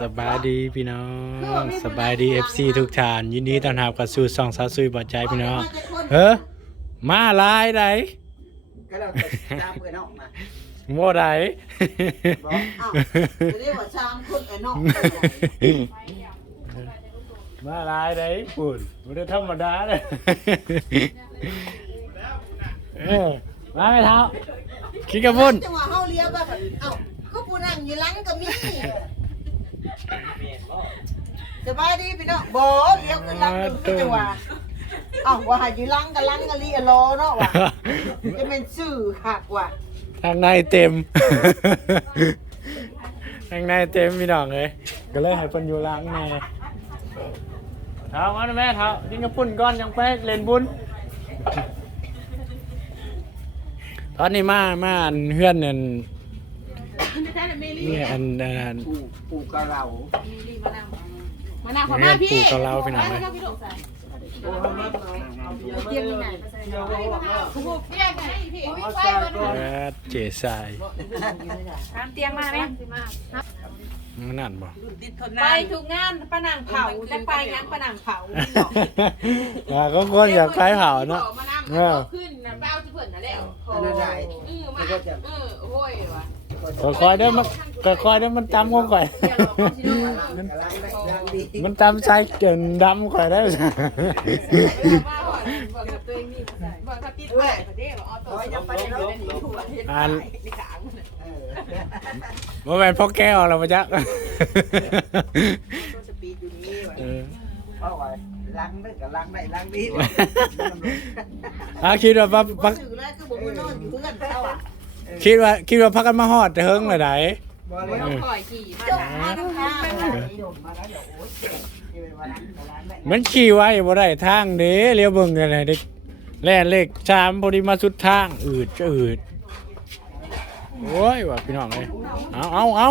สบายดีพี่น้องสบายดี FC ทุกท่านยินดีต้อนรับกับสู่ช่องสาวซุยบอดใจพี่น้องเฮ้อมาหลายไดก็เราจะตามเพื่อนออกมาบ่ไดบอกอ้าวจะเรียกว่าชามคนไอ้นอกมาหลายไดปุ่นบ่ได้ธรรมดาเด้อเออมาไม่เท้าคิดกับพุ่นจังหวะเฮาเลี้ยวแบบเอ้าก็ผู้นั่งอยู่หลังก็มี สบายดีพี่น้องบ่เลี้ยวขึ้นหลังก็จังหวะเอ้าว่าอยู่หลังก็หลังก็ลีอะรอเนาะว่ะจะเป็นชื่อคักว่ะทางในเต็ม ทางในเต็มพี่น้องเลยก็เลยให้เพิ่นอยู่หล้างแม่เท้ามาแม่เท้ากินกับพุ่นก่อนยังไปเล่นบุญตอนนี้มามาอันเฮือ นนั่นนี่อันอันปู่ปู่กะเรามาหน้าขอเฮืมาอนพี่ปู่กับเราพี่น้องเลยเตียงยังไงผู้เตียงไงพี่วิ่งไปวันเออเจสายตามเตียงมาไหมมันนั่นบ่ ไปทุกงานป้านางเผาและไปงานป้านางเผาอ่าก็ควรอยากไปเผาเนาะมานั่งเออขึ้นนะเป้าจะเพิ่นน่ะแล้วอันนั้นได้เออมาเออโอ้ยว่ะก็ คอยได้อมันก็คอยได้อมันตำงงข่อยเดี๋ยวเราก็สิดูกำลังได้ดังดีมันตำใส่เกินดำข่อยได้อว่าว่าบอกกับตัวเองนี่บอกกับติดแม่ก็ได้ว่าออโต้โอ้ยยังไปเนาะอันในกลางเออบ่แม่นพ่อแก้วเรามาจักตัวสปีดอยู่นี่ว่ะเออเพราะว่าล้างได้กับล้างได้ล้างดีอาคิดว่าปัก คิดว่าคิดว่าพักกันมาฮอดแต่เฮิงเลยไดบ่เลไม่ยต้องปล่อยขี่มาจบนะมาทั้งทางจบมาแล้วเดี๋ยวโอ๊ยที่เป็นวันนั้นกับล้างได้มันขี่ไว้บ่ได้ทางเด้เลี้ยวเบิ่งกันไหนเด็กแล่นเลขชามพอดีมาสุดทางอืดก็อืดโอ้ยว่าพี่น้องเลยเอาเอาเอา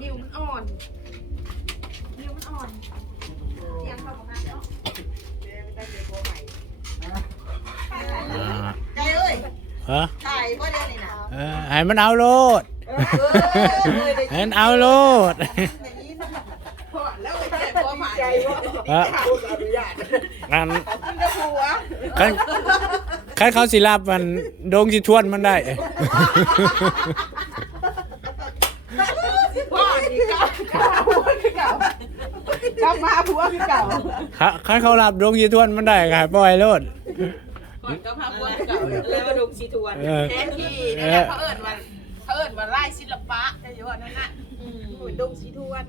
นิ้วมันอ่อนนิ้วมันอ่อนเตียงเข้ามาเนาะ อ่า ใจเอ้ย ฮะถ่ายบ่เดี๋ยวนี้นะเออให้มันเอาโลดเออเลยได้ให้มันเอาโลดยินพอแล้วไปเจ็บหัวหมาใจว่าฮะพูดอนุญาตอันกินกับผัวคันคันเขาสิรับมันโดงสิทวนมันได้ พ่อนี่เก่าเก่าคือเก่ากลับมาผัวคือเก่าคันคันเขารับโดงสิทวนมันได้ก็ให้ปล่อยโลด ก่อนก็พาผัวคือเก่าเลยว่าดงชีทวนเออ แทนที่นั่นแหละเขาเอิ้นว่าเขาเอิ้นว่าไล่ศิลปะแต่อยู่ว่านั่นน่ะอืมดงชีทวน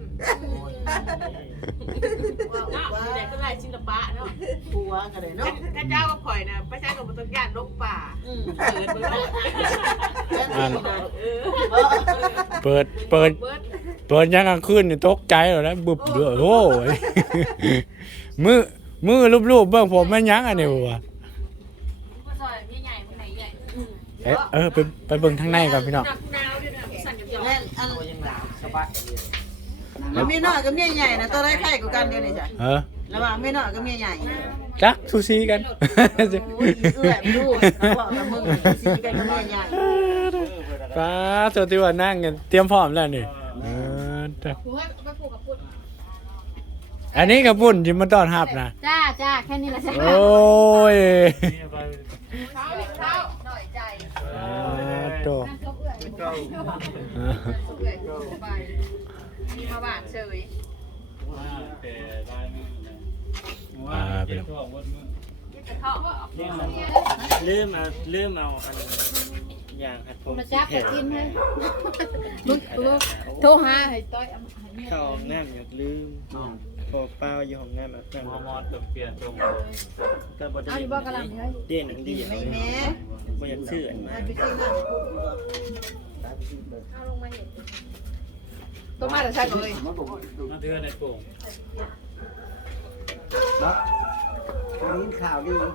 ว้าวนี่แหละก็ไล่ศิลปะเนาะผัวกันเลยเนาะข้าเจ้าก็ข่อยนะประชาชนบนต้นการลงป่าเปิดเบิดอันเออเปิดเปิด เบิดเปิดยังกลางคืนนี่ตกใจเลยนะบึบเดือดโอ้ยมือมือรูปๆเบิ่งผมแม่นยังอันนี้วะ เอ๊ะเออไปไปเบิ่งทางในก่อนพี่น้องหนักหนาวด้วยนะสั่นกับยอแม่นอันแล้วเมียน้อยกับเมียใหญ่นะตัวได้ไข่กูกันเดียวนี่จ้ะเออระหว่างเมียน้อยกับเมียใหญ่จักซูซีกันโอ้ยอีเอื้อมดูเขาบอกกับมึงซีกันกับเมียใหญ่ป้าตัวที่ว่านั่งกันเตรียมพร้อมแล้วนี่เออจ้ะผูให้ไปผูกกับพุทธอันนี้กับปุ่นที่มาต้อนรับนะ จ้าจ้าแค่นี้ละจ้าโอ้ย เท้า โตนั่งเอื้อยเออเอื้อยไปมีมาบานเฉยอ่าไปแล้วเขาลืมเอาลืมเอาอันอย่างหัดผมมาจับกินให้มึงโทรหาให้ต้อยเข้าห้องน้ำอยากลืม พอเป้าอยู่ห้องน้ำแบบนั้นมอมอต้องเปลี่ยนตรงก็บ่ได้เอาอยู่บ่กำลังเฮ้ยเด่นอันดีไม่แม่บ่อยากซื้ออันมาให้ไปซื้อน้ำพูดดีกว่าเอาลงมาเห็นตัวมาแต่ใช่เลยมาเทือในโป่งนะวันนี้ข่าวดีน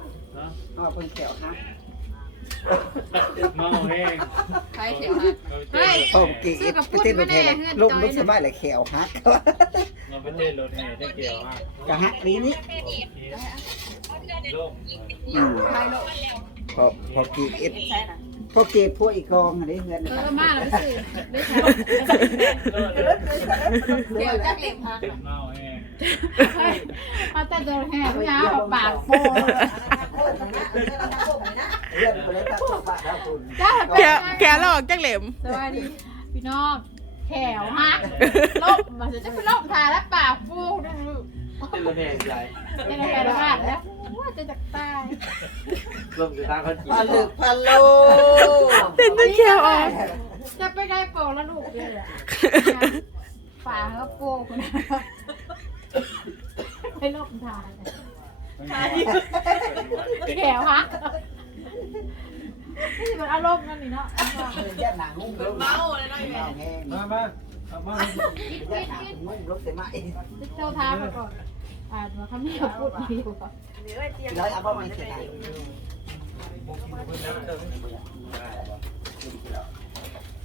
ะอ๋อคนแถวฮะเมาแห้งใครเขียวฮะเฮ้ยโอ้เก๋ไปเต้นรถแห่ลงรถสบายเลยแขวฮัก เราไปเต้นรถแห่ได้เกี่ยวมากกะฮักนี้นี่โลกอืมใครโลกพอพอกีเอฟใช่น่ะพวกเก็บพวกอีกกองอะไรเงินเออมาแล้วไปซื้อได้ใช้เดี๋ยวจักเล็บหักเมาแห้งมาแต่ตัวแห่ผู้ยาปากโฟเรื่องไปเลยครับบ้านเราคุณจ้าแกแกหลอกจักเหลมสวัสดีพี่น้อง แขวหักลบมาจะเป็นลบทาแล้วปากฟูนั่นลูกเป็นรถแห่ใหญ่จะได้แขวหักแล้วว่าจะจักตายรวมถึงทางเขาจีพาลึกพาโลเป็นตะแกวออกจะไปได้โปแล้วลูกเลยอะฝาเขาโปคนนั้นไปลบทาแขวหัก นี่มันอารมณ์นั่นนี่เนาะแย่หนังเมาเลยนะเมาแห้งมามาเอามาคิดคิดคิดมึงลุกแต่ไม่เจ้าท้ามาก่อนอ่านมาคำนี้เขาพูดดีกว่าร้อยเอาบ้าไม่เสียดาย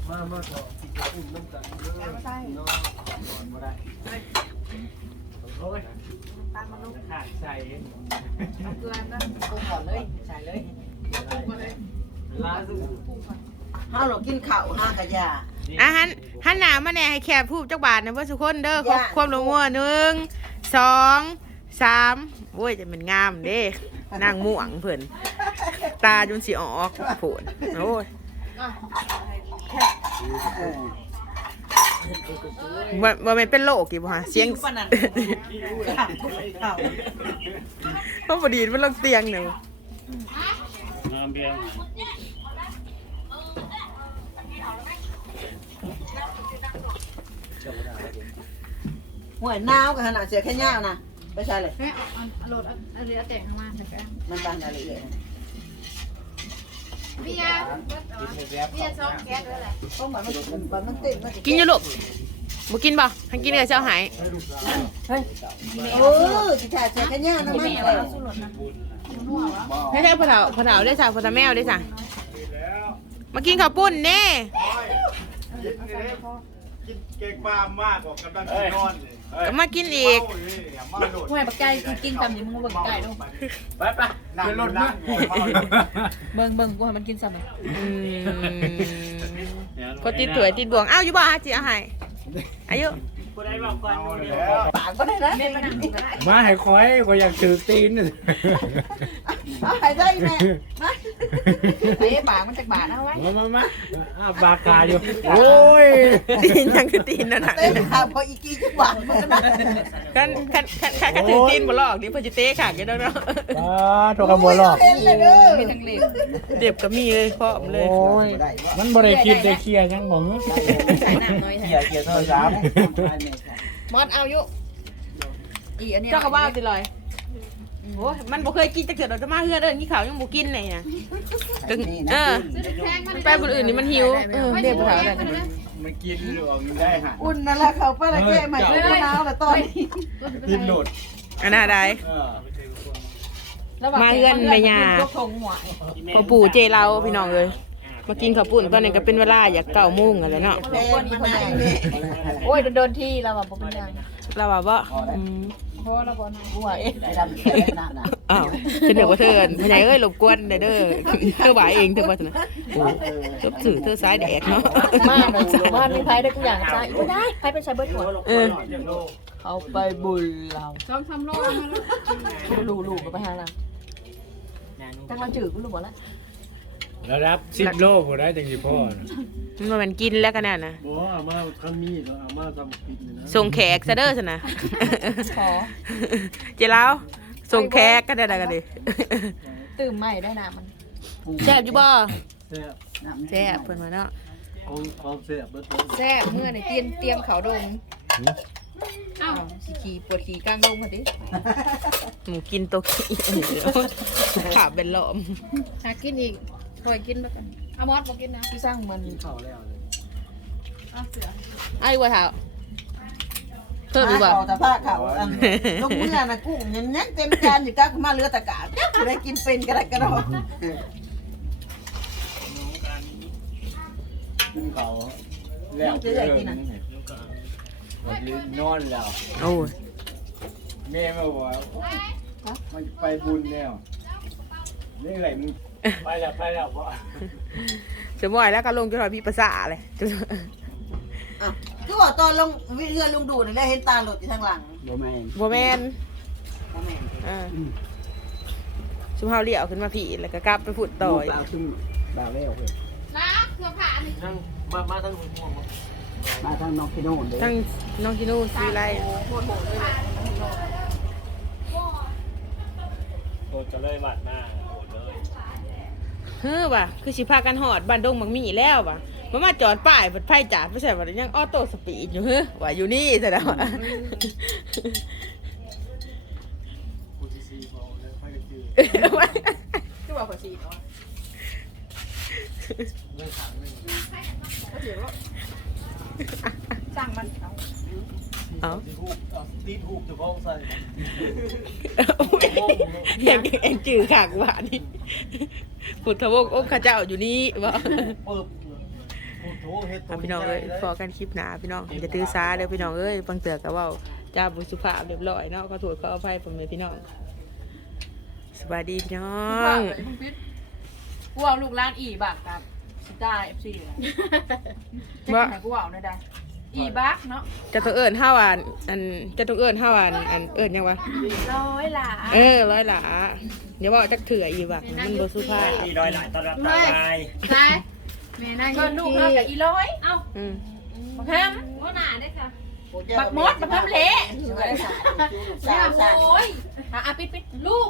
มามาต่ออุ่นน้ำกันเด้อเนาะบ่ได้โอ้ยขาดใส่กูก่อนเลยใส่เลยล้าสุด ห้าเรากินข้าวห้ากะยาอะหันหันหน้ามาแน่ให้แคบพูดจักบาทนะเพื่อนทุกคนเด้อขอจ้ะความรู้ว่าหนึ่งสองสามโอ้ยจะเป็นงามเด้นางม่วงเพิ่นตาจนสีออกโผนโอ้ยเออว่าว่ามันเป็นโรคกี่บ่ฮะเสียงปนันข้าวเพราะพอดีมันลงเตียงเนี่ยน้ำเบียร์ หัวหนาวกับขนาดเสียแค่ย่าวนะไปใช่เลยแม่เอาเอาโหลดเอาเอาเรือแต่งข้ามาแต่ก็มันบางอะไรเลยเบียร์เบียร์สองแก๊สด้วยแหละต้องมันมันมันเต้นมันกินอยู่ลูกบ่กินบ่ทันกินเลยเจ้าหายเออที่าเสียแค่ย่าวนะมันให้ได้พ่อเฒ่าเฒ่าได้จ้ะพ่อตาแมวได้จ้ะมากินข้าวปุ้นเน่กิน เก่งปามมากกว่ากำลังกินนอนเลยก็มากินอีกมาโดดห่วยบักไก่กูกินตำนี่มึงบักไก่ลูกไปไปนั่งรถนะเบิ่งเบิ่งกูให้มันกินซ้ำอืมคนติดถวยติดบ่วงอ้าวอยู่บ่ฮะจิเอาให้อายุผู้ใดบอกก่อนเอาเดีแล้ยววปากก็ได้นะแม่มานั่งก็ได้มาให้คอยก็อยากถือตีนเอาไปได้แม่มา ไอ้ปากมันจักบาทเอาไว้มามามาอ้าวบาคาอยู่โอ้ยตีนยังคือตีนนั่นน่ะเต้นข้าวพออีกี้จังหวะมันก็ได้คันคันคันคันคันถึงตีนบ่ลอกนี่เพิ่นสิเตะขากอยู่แล้วเนาะป้าโทรกระโมยหรอกเห็นเลยเด้อมีทั้งเหล็กเด็บก็มีเลยพร้อมเลยโอ้ยมันบ่ได้คิดได้เคลียร์ยังบ่งใส่น้ำน้อยเกียร์เกียร์เท่าสามมอดเอาอยู่อีอันนี้เจ้าก็ว่าสิลอย โอ้ยมันบ่เคยกินจักเทื่อดอกจะมาเฮือเด้อนี่ข้าวยังบ่กินเลยน่ะตึงเออแพงมันไปบนอื่นนี่มันหิวเออเด็บขาวได้มันกินหรือว่ามันได้หันอุ่นนั่นแหละเขาไปละแก้มาดูหนาวแล้วตอนนี้กินโหลดอันน่าได้ เออมาเฮือนแม่ย่าทงหัวพ่อปู่เจเราพี่น้องเอ้ยมากินข้าวปุ้นตอนนี้ก็เป็นเวลาอยากเก้าโมงกันแล้วเนาะแม่มันไหนแม่โอ้ยโดนที่เราแบบเป็นยัง เราว่าบ่อืมเพราะเราบ่นหัวเอ๊ะไอ้ดำแค่หน้าหนาอ้าวฉันเดี๋ยวว่าเธอพญายเอ้ยรบกวนเด้อเด้อเธอบ่ายเองเธอว่าเถอะนะโอ้จบสื่อเธอสายแดกเนาะมาเนาะบ้านมีไผได้กูอยากจ้าไม่ได้ไผเป็นชายเบิดหัวเออเขาไปบุญเราซ้อมทำโลกมาลูลูก็ไปหาเราจังเราจืดกูรู้หมด แล้วระดับ10โลบ่ได้จังสิพ่อน่ะมันบ่แมันกินแล้วกันน่ะนะบอกว่าเอามาทำมีดเอามาทำปิดเลยนะส่งแขกซะเด้อซะนะขอ เจ้าแล้วส่งแขกกันได้กันดิตื่มใหม่ได้น้ำมันแซ่บอยู่บ่แซ่บแซ่บเพิ่นว่าเนาะของของแซ่บเบิดเลยแซ่บเมื่อในเตรียมเตรียมเขาดงอ้าวสิขี่ปวดขี่กลางดงมาดิหมูกินโตวขี้ขาเป็นลมหากินอีก คอยกินแล้วกันเอามอสมากินนะพี่สร้างมันเข้าแล้วเลยเอาเสือเอาดีกว่าเท้าเพิ่มดีกว่าแต่ผ้าขาวลงมือนะกุ้งยังยังเต็มจานอยู่ก้ามาเรือตะกาจับได้กินเป็นกระไรกระดอกกินเขาแล้ววันนี้นอนแล้วโอ้ยแม่มาบอกว่ามันไปบุญแล้วนี่อะไรมึง ไปแล้วไปแล้วพ่อสมมติแล้วก็ลงจนว่าพี่ภาษาเลยอะคือว่าตอนลงวิเรือลุงดูนี่แหละเห็นตาหลุดอยู่ทางหลังบ่แม่นบ่แม่นบ่แม่นเออชุมเฮาเลี้ยวขึ้นมาพี่แล้วก็กลับไปพูดต่อลูกอีกเอาซุ่มบ่าวแล้วเว้ยนั่งมามาตั้งหัวม่วงมาทางน้องพี่โน่นเด้ทั้งน้องที่นู่นซื้ออะไรโดนจะเลยบาดหน้าโหด เลยเฮ้อว่ะคือสิพากันหอดบ้านดงมังมีแล้วว่ะมามาจอดป้ายบัดไฟจ่าไม่ใช่ว่ายังออโต้สปีดอยู่เฮ้อว่าอยู่นี่แต่ละว่ะกูจะซีบอลเลยค่อยจะจืดคือว่าขอสีเนาะเรื่องขังเรื่องก็ถือว่าสร้างมันเอาเอาตีหูเอาตีหูจะพ้องใส่เพียงเองจือขากว่านี่ พุทธวงศ์องค์ข้าเจ้าอยู่นี่บ่เปิบหูโถเฮ็ดอะพี่น้องเอ้ยพอกันคลิปหนาพี่น้องอย่าตื้อซาเด้อพี่น้องเอ้ยฟังเตือกับว่าจ้าบุสุภาพเรียบร้อยเนาะก็ถูกก็อภัยผมเลยพี่น้องสวัสดีพี่น้องกูเอาลูกร้านอีบักกับสิได้เอฟซีเลยจะไหนกูเอาได้ได้ อีบักเนาะจะต้องเอิญห้าวันอันจะต้องเอิญห้าวันอันเอิญยังวะ ร้อยหลาเออร้อยหลาเดี๋ยวบอกจักเถื่ออีบักมันบสุภาพมีรอยหลายตอนรับตายายใช่แม่นั่งก็ลูกเรากับอีร้อยเอ้าอืมบักแฮมว่าหนาได้ค่ะบักมดบักแฮมเละสาวสาว โอ้ยอะปิดปิดลูก